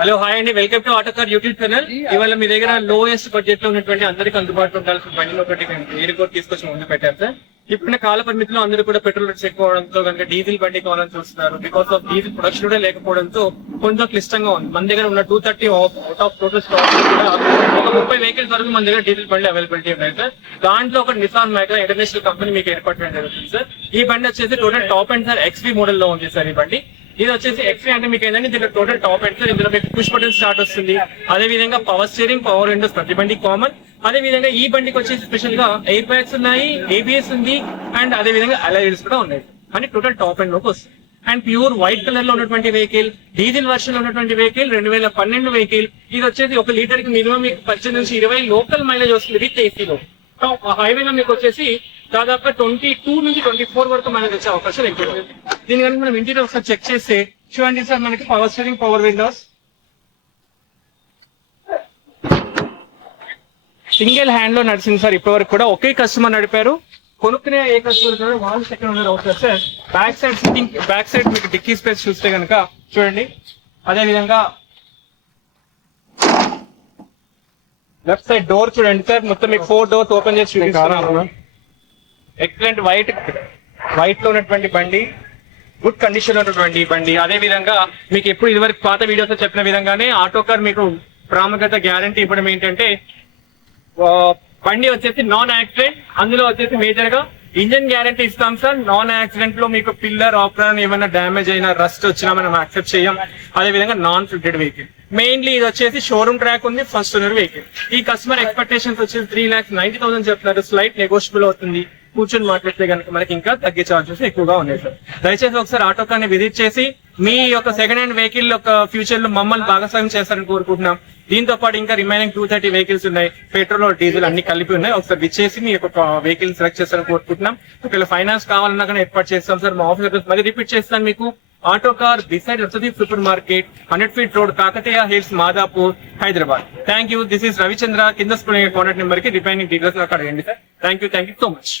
Hello hi అండి, welcome to Autocar YouTube channel. ఇవాళ మీ దగ్గర లోయెస్ట్ బడ్జెట్ లో ఉన్నటువంటి అందరికి అందుబాటులో ఉండాల్సిన బండిలో ఒకటి మేము ఎయిర్పోర్ట్ తీసుకొచ్చి ముందు పెట్టారు సార్. ఇప్పుడున్న కాల పరిమితిలో అందరూ కూడా పెట్రోల్ రేట్స్ ఎక్కువ అవడంతో కనుక డీజిల్ బండి కావాలని చూస్తున్నారు. బికాస్ ఆఫ్ డీజిల్ ప్రొడక్షన్ కూడా లేకపోవడంతో కొంచెం క్లిష్టంగా ఉంది. మన దగ్గర ఉన్న 230 అవుట్ ఆఫ్ టోటల్ స్టాక్ కూడా ఒక 30 వెహికల్స్ వరకు మన దగ్గర డీజిల్ బండి అవైలబిలిటీ ఉన్నాయి సార్. దాంట్లో ఒక నిసాన్ మైక్రా ఇంటర్నేషనల్ కంపెనీ మీకు ఏర్పాటు చేయడం జరుగుతుంది సార్. ఈ బండి వచ్చేసి total top and sir XV model లో ఉంది సార్. ఈ బండి ఇది వచ్చేసి XV అంటే మీకు ఏంటంటే దీంట్లో టోటల్ టాప్ అండ్ సార్. ఇందులో మీకు పుష్ బటన్ స్టార్ట్ వస్తుంది. అదే విధంగా పవర్ స్టీరింగ్, పవర్ విండోస్ ప్రతి బండి కామన్. అదే విధంగా ఈ బండికి వచ్చేసి స్పెషల్ గా ఎయిర్ బ్యాగ్స్ ఉన్నాయి, ABS ఉంది అండ్ అదే విధంగా అలాయ్ వీల్స్ కూడా ఉన్నాయి. అంటే టోటల్ టాప్ అండ్ లోకి వస్తుంది. అండ్ ప్యూర్ వైట్ కలర్ లో ఉన్నటువంటి వెహికల్, డీజిల్ వర్షన్ లో ఉన్నటువంటి వెహికల్, 2012 వెహికల్. ఇది వచ్చేసి 1 లీటర్ కి మినిమం మీకు 18 నుంచి 20 లోకల్ మైలేజ్ వస్తుంది విత్ ఏసీలో. హైవేలో మీకు వచ్చేసి దాదాపుగా 22 నుంచి 24 వరకు మనకి వచ్చే అవకాశం ఎక్కువ. దీని కనుక మనం ఇంటీరియర్ ఒకసారి చెక్ చేస్తే చూడండి సార్, మనకి power steering, power Windows, single hand లో నడిచింది సార్. ఇప్పటి వరకు కూడా ఒకే కస్టమర్ నడిపారు. కొనుక్కునే ఏ కస్టమర్ కూడా వాళ్ళు సెకండ్ ఓనర్ అవుతారు sir. Back side sitting, back side మీకు డిక్కీ స్పేస్ చూస్తే కనుక చూడండి. అదే విధంగా లెఫ్ట్ సైడ్ డోర్ చూడండి సార్, మొత్తం మీకు 4 డోర్స్ ఓపెన్ చేసి చూపిస్తున్నాను. ఎక్సలెంట్ వైట్ లో ఉన్నటువంటి బండి, గుడ్ కండిషన్ లో ఉన్నటువంటి బండి. అదే విధంగా మీకు ఎప్పుడు ఇదివరకు పాత వీడియోస్ చెప్పిన విధంగానే ఆటోకార్ మీకు ప్రాముఖ్యత గ్యారంటీ ఇవ్వడం ఏంటంటే బండి వచ్చేసి నాన్ యాక్సిడెంట్. అందులో వచ్చేసి మేజర్ గా ఇంజన్ గ్యారంటీ ఇస్తాం సార్. నాన్ యాక్సిడెంట్ లో మీకు పిల్లర్ ఆపరన్ ఏమైనా డ్యామేజ్ అయినా, రస్ట్ వచ్చినా మనం యాక్సెప్ట్ చేయం. అదే విధంగా నాన్ ఫిటెడ్ వెహికల్. మెయిన్లీ ఇది వచ్చేసి షోరూమ్ ట్రాక్ ఉంది, ఫస్ట్ ఓనర్ వెహికల్. ఈ కస్టమర్ ఎక్స్పెక్టేషన్స్ వచ్చేసి 3,90,000 చెప్తున్నారు. స్లైట్ నెగోషియబుల్ అవుతుంది. కూర్చొని మాట్లాడితే కనుక మనకి ఇంకా తగ్గే ఛాన్సెస్ ఎక్కువగా ఉన్నాయి సార్. దయచేసి ఒకసారి ఆటోకార్ ని విజిట్ చేసి మీ యొక్క సెకండ్ హ్యాండ్ వెహికల్ యొక్క ఫ్యూచర్ లో మమ్మల్ని భాగస్వామ్యం చేస్తారని కోరుకుంటున్నాం. దీంతో పాటు ఇంకా రిమైనింగ్ 230 వెహికల్స్ ఉన్నాయి. పెట్రోల్, డీజిల్ అన్ని కలిపి ఉన్నాయి. ఒకసారి విచ్చేసి మీ యొక్క వెహికల్ సెలెక్ట్ చేస్తారని కోరుకుంటున్నాం. ఒకవేళ ఫైనాన్స్ కావాలన్నా కానీ ఏర్పాటు చేస్తాం సార్. మా ఆఫీస్ అడ్రస్ మళ్ళీ రిపీట్ చేస్తాను మీకు. Autocar beside Rasadeep super market, 100 feet road, Kakatiya hills, Madhapur, Hyderabad. Thank you. This is Ravichandra. కింద కాంటాక్ట్ నెంబర్ కి రిమైనింగ్ డీటెయిల్స్ నాకు అడగండి sir. Thank you so much.